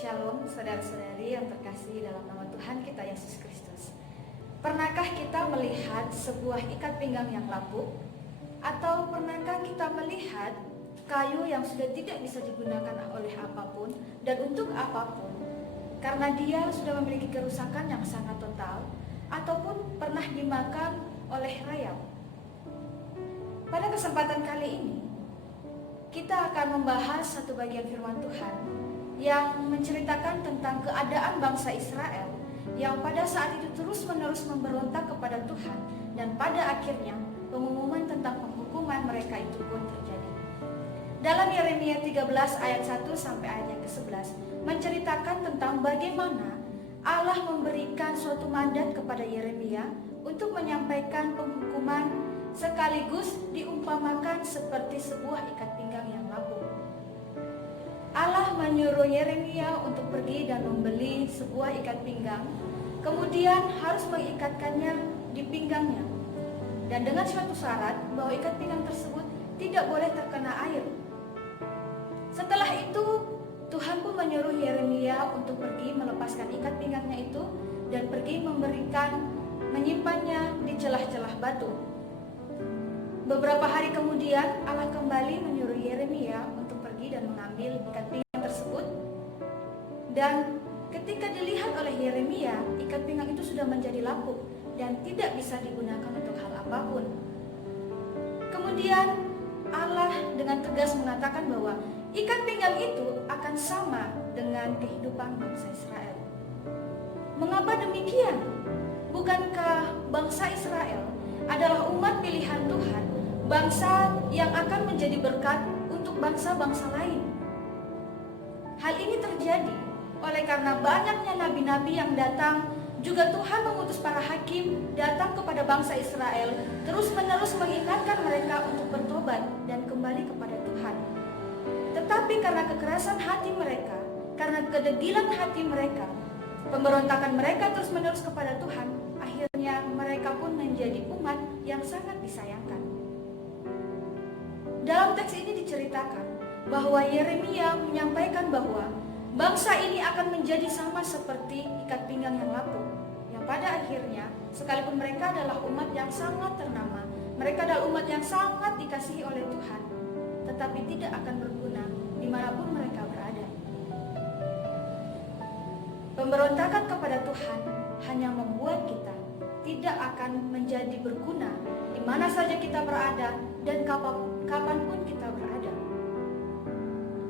Shalom saudara-saudari yang terkasih dalam nama Tuhan kita Yesus Kristus. Pernahkah kita melihat sebuah ikat pinggang yang lapuk? Atau pernahkah kita melihat kayu yang sudah tidak bisa digunakan oleh apapun dan untuk apapun karena dia sudah memiliki kerusakan yang sangat total, ataupun pernah dimakan oleh rayap? Pada kesempatan kali ini kita akan membahas satu bagian firman Tuhan yang menceritakan tentang keadaan bangsa Israel yang pada saat itu terus-menerus memberontak kepada Tuhan, dan pada akhirnya pengumuman tentang penghukuman mereka itu pun terjadi. Dalam Yeremia 13 ayat 1 sampai ayat yang ke-11 menceritakan tentang bagaimana Allah memberikan suatu mandat kepada Yeremia untuk menyampaikan penghukuman, sekaligus diumpamakan seperti sebuah ikat pinggang yang lapuk. Allah menyuruh Yeremia untuk pergi dan membeli sebuah ikat pinggang, kemudian harus mengikatkannya di pinggangnya, dan dengan suatu syarat bahwa ikat pinggang tersebut tidak boleh terkena air. Setelah itu Tuhan pun menyuruh Yeremia untuk pergi melepaskan ikat pinggangnya itu dan pergi menyimpannya di celah-celah batu. Beberapa hari kemudian Allah kembali menyuruh Yeremia untuk pergi dan mengambil ikat pinggang tersebut, dan ketika dilihat oleh Yeremia, ikat pinggang itu sudah menjadi lapuk dan tidak bisa digunakan untuk hal apapun. Kemudian Allah dengan tegas mengatakan bahwa ikat pinggang itu akan sama dengan kehidupan bangsa Israel. Mengapa demikian? Bukankah bangsa Israel adalah umat pilihan Tuhan, bangsa yang akan menjadi berkat untuk bangsa-bangsa lain? Hal ini terjadi oleh karena banyaknya nabi-nabi yang datang. Juga Tuhan mengutus para hakim datang kepada bangsa Israel, terus-menerus mengingatkan mereka untuk bertobat dan kembali kepada Tuhan. Tetapi karena kekerasan hati mereka, karena kedegilan hati mereka, pemberontakan mereka terus-menerus kepada Tuhan, akhirnya mereka pun menjadi umat yang sangat disayangkan. Dalam teks ini diceritakan bahwa Yeremia menyampaikan bahwa bangsa ini akan menjadi sama seperti ikat pinggang yang lapuk, yang pada akhirnya sekalipun mereka adalah umat yang sangat ternama, mereka adalah umat yang sangat dikasihi oleh Tuhan, tetapi tidak akan berguna dimanapun mereka berada. Pemberontakan kepada Tuhan hanya membuat kita tidak akan menjadi berguna di mana saja kita berada dan kapanpun kita berada.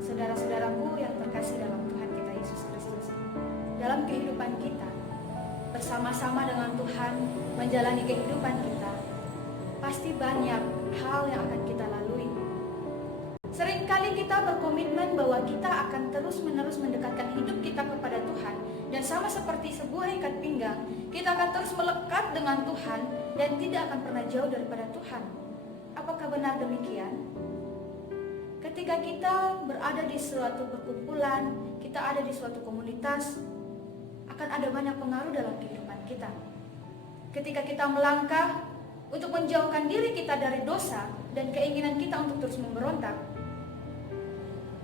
Saudara-saudaraku yang terkasih dalam Tuhan kita Yesus Kristus, dalam kehidupan kita bersama-sama dengan Tuhan menjalani kehidupan kita, pasti banyak hal yang akan kita lalui. Seringkali kita berkomitmen bahwa kita akan terus-menerus mendekatkan hidup kita kepada Tuhan, dan sama seperti sebuah ikat pinggang, kita akan terus melekat dengan Tuhan dan tidak akan pernah jauh daripada Tuhan. Apakah benar demikian? Ketika kita berada di suatu perkumpulan, kita ada di suatu komunitas, akan ada banyak pengaruh dalam kehidupan kita. Ketika kita melangkah untuk menjauhkan diri kita dari dosa dan keinginan kita untuk terus memberontak,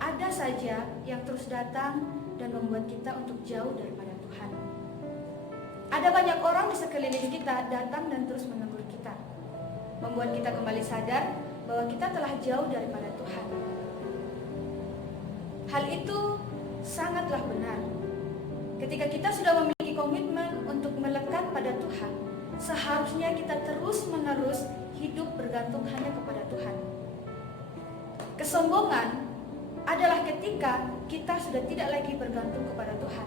ada saja yang terus datang dan membuat kita untuk jauh daripada Tuhan. Ada banyak orang di sekeliling kita datang dan terus menegur kita, membuat kita kembali sadar bahwa kita telah jauh daripada Tuhan. Hal itu sangatlah benar. Ketika kita sudah memiliki komitmen untuk melekat pada Tuhan, seharusnya kita terus-menerus hidup bergantung hanya kepada Tuhan. Kesombongan adalah ketika kita sudah tidak lagi bergantung kepada Tuhan.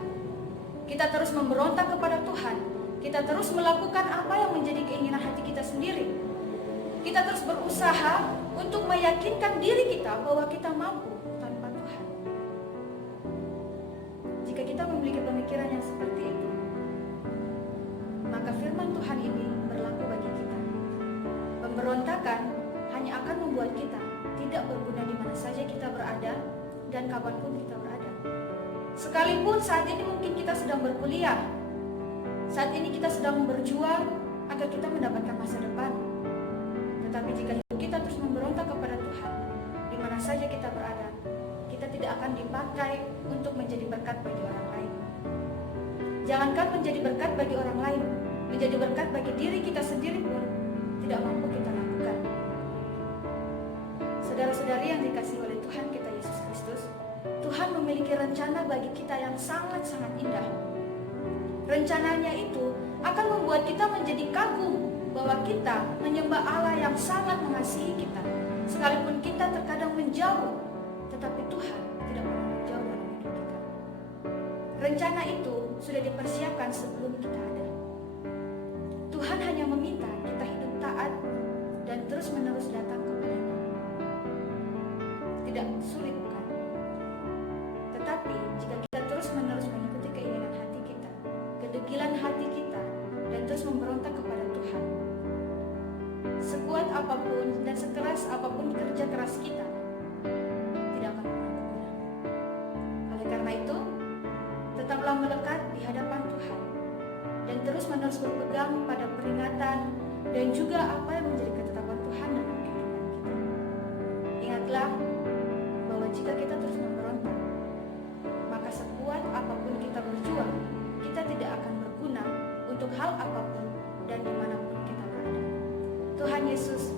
Kita terus memberontak kepada Tuhan. Kita terus melakukan apa yang menjadi keinginan hati kita sendiri. Kita terus berusaha untuk meyakinkan diri kita bahwa kita mampu tanpa Tuhan. Jika kita memiliki pemikiran yang seperti itu, maka firman Tuhan ini berlaku bagi kita. Pemberontakan hanya akan membuat kita tidak berguna di mana saja kita berada dan kapanpun kita berada. Sekalipun saat ini mungkin kita sedang berkuliah, saat ini kita sedang berjuang agar kita mendapatkan masa depan. Tetapi jika hidup kita terus memberontak kepada Tuhan, di mana saja kita berada, kita tidak akan dipakai untuk menjadi berkat bagi orang lain. Jangankan menjadi berkat bagi orang lain, menjadi berkat bagi diri kita sendiri pun tidak mampu kita lakukan. Saudara-saudari yang dikasihi oleh Tuhan kita Yesus Kristus, Tuhan memiliki rencana bagi kita yang sangat-sangat indah. Rencananya itu akan membuat kita menjadi kagum bahwa kita menyembah Allah yang sangat mengasihi kita. Sekalipun kita terkadang menjauh, tetapi Tuhan tidak pernah menjauh dalam hidup kita. Rencana itu sudah dipersiapkan sebelum kita ada. Tuhan hanya meminta kita hidup taat dan terus-menerus datang kepadanya. Tidak sulit, bukan? Tetapi jika kita terus-menerus mengikuti keinginan hati kita, kedegilan hati kita, dan terus memberontak kepada Tuhan, sekuat apapun dan sekeras apapun kerja keras kita tidak akan pernah berguna. Oleh karena itu, tetaplah melekat di hadapan Tuhan dan terus-menerus berpegang pada peringatan dan juga apa yang menjadi ketetapan Tuhan dalam kehidupan kita. Ingatlah bahwa jika kita terus memberontak, maka sekuat apapun kita berjuang, kita tidak akan berguna untuk hal apapun dan dimanapun kita berada. Tuhan Yesus